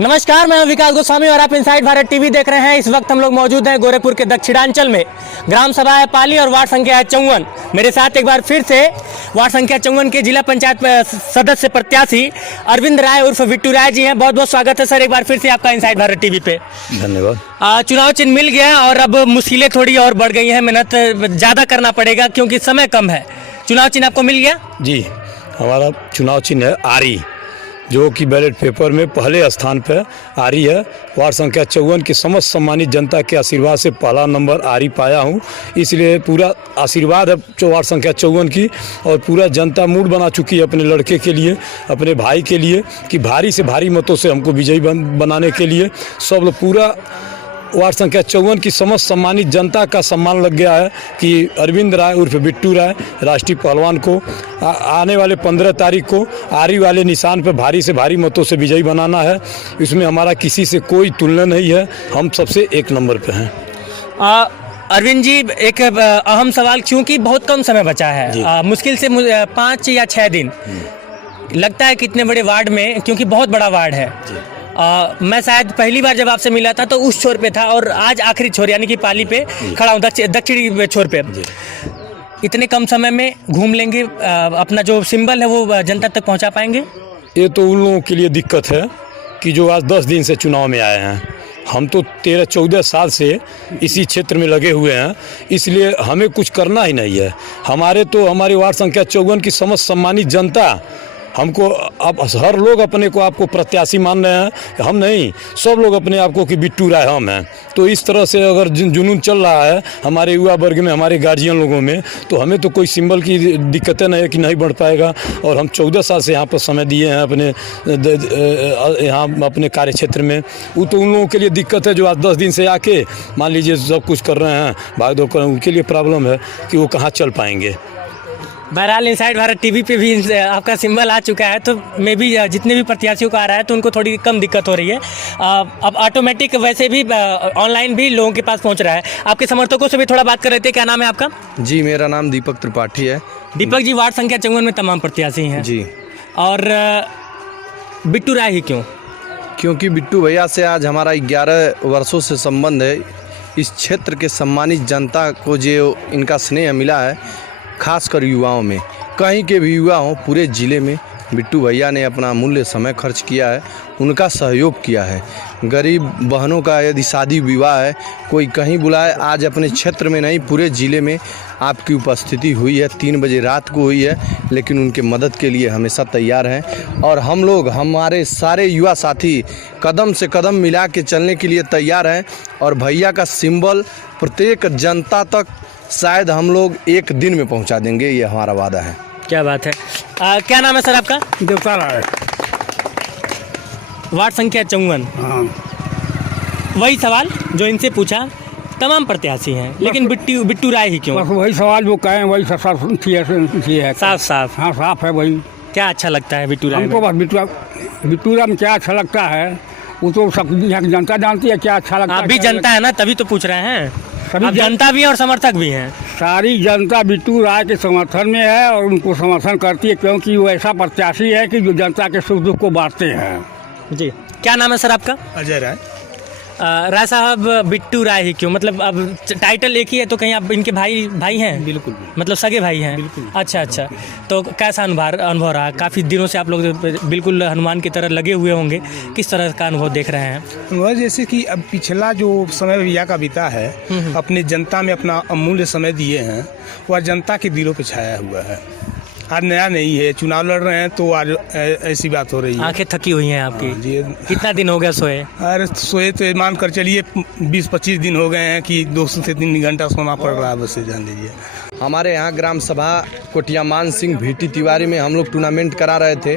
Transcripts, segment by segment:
नमस्कार, मैं विकास गोस्वामी और आप इनसाइड भारत टीवी देख रहे हैं। इस वक्त हम लोग मौजूद हैं गोरखपुर के दक्षिणांचल में। ग्राम सभा है पाली और वार्ड संख्या है 54। मेरे साथ एक बार फिर से वार्ड संख्या 54 के जिला पंचायत सदस्य प्रत्याशी अरविंद राय उर्फ बिट्टू राय जी हैं। बहुत बहुत स्वागत है सर एक बार फिर से आपका इनसाइड भारत टीवी पे। धन्यवाद। चुनाव चिन्ह मिल गया और अब मुश्किलें थोड़ी और बढ़ गई हैं, मेहनत ज़्यादा करना पड़ेगा क्योंकि समय कम है। चुनाव चिन्ह आपको मिल गया? जी, हमारा चुनाव चिन्ह है आरी, जो कि बैलेट पेपर में पहले स्थान पर आरी है। वार्ड संख्या 54 की समस्त सम्मानित जनता के आशीर्वाद से पहला नंबर आरी पाया हूं, इसलिए पूरा आशीर्वाद है वार्ड संख्या 54 की। और पूरा जनता मूड बना चुकी है अपने लड़के के लिए, अपने भाई के लिए, कि भारी से भारी मतों से हमको विजयी बनाने के लिए सब लोग पूरा वार्ड संख्या 54 की समस्त सम्मानित जनता का सम्मान लग गया है कि अरविंद राय उर्फ बिट्टू राय राष्ट्रीय पहलवान को आने वाले 15 तारीख को आरी वाले निशान पर भारी से भारी मतों से विजयी बनाना है। इसमें हमारा किसी से कोई तुलना नहीं है, हम सबसे एक नंबर पे हैं। अरविंद जी, एक अहम सवाल, क्योंकि बहुत कम समय बचा है, मुश्किल से 5 या 6 दिन लगता है कितने बड़े वार्ड में, क्योंकि बहुत बड़ा वार्ड है। मैं शायद पहली बार जब आपसे मिला था तो उस छोर पे था और आज आखिरी छोर यानी कि पाली पे खड़ा हूँ, दक्षिणी छोर पे। इतने कम समय में घूम लेंगे, अपना जो सिंबल है वो जनता तक पहुँचा पाएंगे? ये तो उन लोगों के लिए दिक्कत है कि जो आज 10 दिन से चुनाव में आए हैं। हम तो 13-14 साल से इसी क्षेत्र में लगे हुए हैं, इसलिए हमें कुछ करना ही नहीं है। हमारे वार्ड संख्या 54 की समस्त सम्मानित जनता हमको, अब हर लोग अपने को आपको प्रत्याशी मान रहे हैं, हम नहीं, सब लोग अपने आप को कि बिट्टू राय हम हैं। तो इस तरह से अगर जुनून चल रहा है हमारे युवा वर्ग में, हमारे गार्जियन लोगों में, तो हमें तो कोई सिंबल की दिक्कतें नहीं है कि नहीं बढ़ पाएगा। और हम 14 साल से यहाँ पर समय दिए हैं अपने यहाँ अपने कार्य क्षेत्र में। वो तो उन लोगों के लिए दिक्कत है जो आज 10 दिन से आके मान लीजिए सब कुछ कर रहे हैं, भाग दौड़ कर, उनके लिए प्रॉब्लम है कि वो कहाँ चल पाएंगे। बहरहाल इनसाइड भारत टीवी पे भी आपका सिंबल आ चुका है, तो मे भी जितने भी प्रत्याशियों का आ रहा है तो उनको थोड़ी कम दिक्कत हो रही है। अब ऑटोमेटिक वैसे भी ऑनलाइन भी लोगों के पास पहुंच रहा है। आपके समर्थकों से भी थोड़ा बात कर रहे थे, क्या नाम है आपका? जी, मेरा नाम दीपक त्रिपाठी है। दीपक जी, वार्ड संख्या 54 में तमाम प्रत्याशी हैं जी, और बिट्टू राय ही क्यों? क्योंकि बिट्टू भैया से आज हमारा 11 वर्षों से संबंध है। इस क्षेत्र के सम्मानित जनता को जो इनका स्नेह मिला है, खासकर युवाओं में, कहीं के भी युवा हों, पूरे ज़िले में बिट्टू भैया ने अपना अमूल्य समय खर्च किया है, उनका सहयोग किया है। गरीब बहनों का यदि शादी विवाह है, कोई कहीं बुलाए, आज अपने क्षेत्र में नहीं पूरे ज़िले में आपकी उपस्थिति हुई है। 3 बजे रात को हुई है, लेकिन उनके मदद के लिए हमेशा तैयार हैं। और हम लोग, हमारे सारे युवा साथी कदम से कदम मिला के चलने के लिए तैयार हैं। और भैया का सिंबल प्रत्येक जनता तक शायद हम लोग एक दिन में पहुंचा देंगे, ये हमारा वादा है। क्या बात है। क्या नाम है सर आपका? देवता राय, वार्ड संख्या 54। हाँ। वही सवाल जो इनसे पूछा, तमाम प्रत्याशी हैं, लेकिन बिट्टू राय ही क्यों? बस वही सवाल जो कहें वही है। साफ हाँ, साफ है वही। क्या अच्छा लगता है बिट्टू राय हमको? में? बस बिट्टू राय में क्या अच्छा लगता है वो तो सब यहाँ की जनता जानती है क्या अच्छा लगता है। आप भी जनता है ना, तभी तो पूछ रहे हैं। आप जनता भी हैं और समर्थक भी हैं। सारी जनता बिट्टू राय के समर्थन में है और उनको समर्थन करती है, क्योंकि वो ऐसा प्रत्याशी है कि जो जनता के सुख दुख को बांटते हैं। जी, क्या नाम है सर आपका? अजय राय। राय साहब, बिट्टू राय ही क्यों? मतलब अब टाइटल एक ही है तो कहीं आप इनके भाई हैं? बिल्कुल, मतलब सगे भाई हैं? बिल्कुल। अच्छा, तो कैसा अनुभव रहा? काफ़ी दिनों से आप लोग बिल्कुल हनुमान की तरह लगे हुए होंगे, किस तरह का अनुभव देख रहे हैं? वह जैसे कि अब पिछला जो समय भैया का बीता है, अपनी जनता में अपना अमूल्य समय दिए हैं, वह जनता के दिलों पे छाया हुआ है। आज नया नहीं है, चुनाव लड़ रहे हैं तो आज ऐसी बात हो रही है। आंखें थकी हुई हैं आपकी? जी। कितना दिन हो गया सोए? अरे सोए तो मान कर चलिए 20-25 दिन हो गए हैं कि 2 से 3 घंटा सोना पड़ रहा है, बस जान लीजिए। हमारे यहाँ ग्राम सभा कोटियामान सिंह भीटी तिवारी में हम लोग टूर्नामेंट करा रहे थे।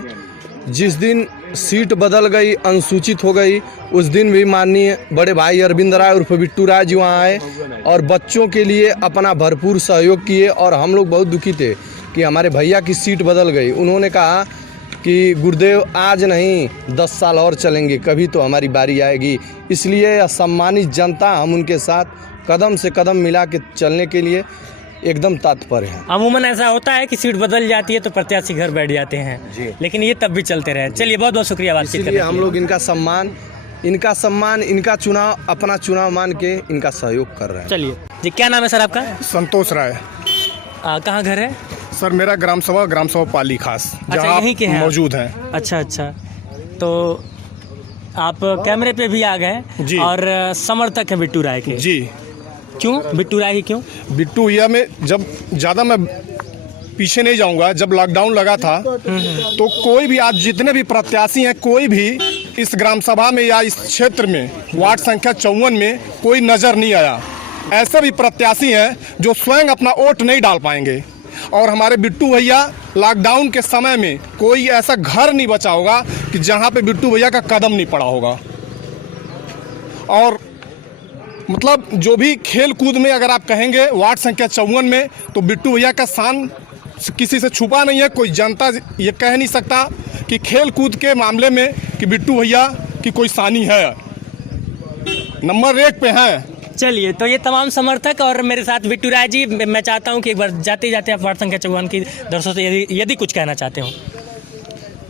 जिस दिन सीट बदल गई, अनुसूचित हो गई, उस दिन भी माननीय बड़े भाई अरविंद राय उर्फ बिट्टू राय जी वहाँ आए और बच्चों के लिए अपना भरपूर सहयोग किए। और हम लोग बहुत दुखी थे कि हमारे भैया की सीट बदल गई। उन्होंने कहा कि गुरुदेव आज नहीं 10 साल और चलेंगे, कभी तो हमारी बारी आएगी। इसलिए सम्मानित जनता, हम उनके साथ कदम से कदम मिला के चलने के लिए एकदम तत्पर है। अमूमन ऐसा होता है कि सीट बदल जाती है तो प्रत्याशी घर बैठ जाते हैं, लेकिन ये तब भी चलते रहे। चलिए, बहुत बहुत शुक्रिया बातचीत करने के लिए। हम लोग इनका सम्मान इनका सम्मान, इनका चुनाव अपना चुनाव मान के इनका सहयोग कर रहे हैं। चलिए जी, क्या नाम है सर आपका? संतोष राय कहाँ घर है? सर, मेरा ग्राम सभा पाली खास, अच्छा, यहीं के हैं आप? मौजूद हैं। अच्छा अच्छा, तो आप कैमरे पे भी आ गए जी। और समर्थक हैं बिट्टू राय के। जी। क्यों बिट्टू राय ही क्यों? बिट्टू भैया में जब ज़्यादा मैं पीछे नहीं जाऊंगा, जब लॉकडाउन लगा था तो कोई भी, आज जितने भी प्रत्याशी हैं, कोई भी इस ग्राम सभा में या इस क्षेत्र में वार्ड संख्या 54 में कोई नज़र नहीं आया। ऐसे भी प्रत्याशी हैं जो स्वयं अपना वोट नहीं डाल पाएंगे। और हमारे बिट्टू भैया लॉकडाउन के समय में कोई ऐसा घर नहीं बचा होगा कि जहां पे बिट्टू भैया का कदम नहीं पड़ा होगा। और मतलब जो भी खेल कूद में अगर आप कहेंगे वार्ड संख्या 54 में, तो बिट्टू भैया का शान किसी से छुपा नहीं है। कोई जनता ये कह नहीं सकता कि खेल कूद के मामले में कि बिट्टू भैया की कोई शानी है, नंबर 1 पे हैं। चलिए, तो ये तमाम समर्थक और मेरे साथ बिट्टू राय जी, मैं चाहता हूँ कि एक बार जाते जाते आप वार्ड संख्या 54 की दर्शकों से यदि कुछ कहना चाहते हो।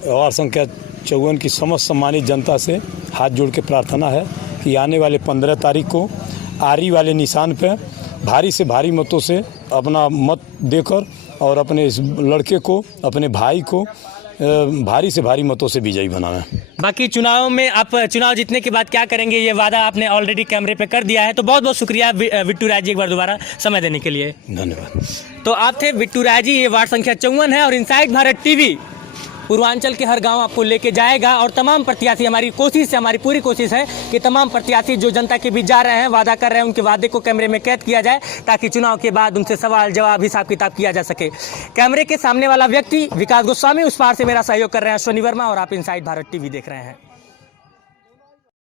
वार्ड संख्या 54 की समस्त सम्मानित जनता से हाथ जोड़ के प्रार्थना है कि आने वाले 15 तारीख को आरी वाले निशान पे भारी से भारी मतों से अपना मत देकर और अपने इस लड़के को, अपने भाई को भारी से भारी मतों से विजयी बनाना। बाकी चुनाव में आप चुनाव जीतने के बाद क्या करेंगे, ये वादा आपने ऑलरेडी कैमरे पे कर दिया है। तो बहुत बहुत शुक्रिया बिट्टू राय जी एक बार दोबारा समय देने के लिए। धन्यवाद। तो आप थे बिट्टू राय जी, ये वार्ड संख्या 54 है और इनसाइड भारत टीवी पूर्वांचल के हर गांव आपको लेके जाएगा। और तमाम प्रत्याशी, हमारी कोशिश है, हमारी पूरी कोशिश है कि तमाम प्रत्याशी जो जनता के बीच जा रहे हैं, वादा कर रहे हैं, उनके वादे को कैमरे में कैद किया जाए ताकि चुनाव के बाद उनसे सवाल जवाब, हिसाब किताब किया जा सके। कैमरे के सामने वाला व्यक्ति विकास गोस्वामी, उस पार से मेरा सहयोग कर रहे हैं अश्विनी वर्मा, और आप इनसाइड भारत टीवी देख रहे हैं।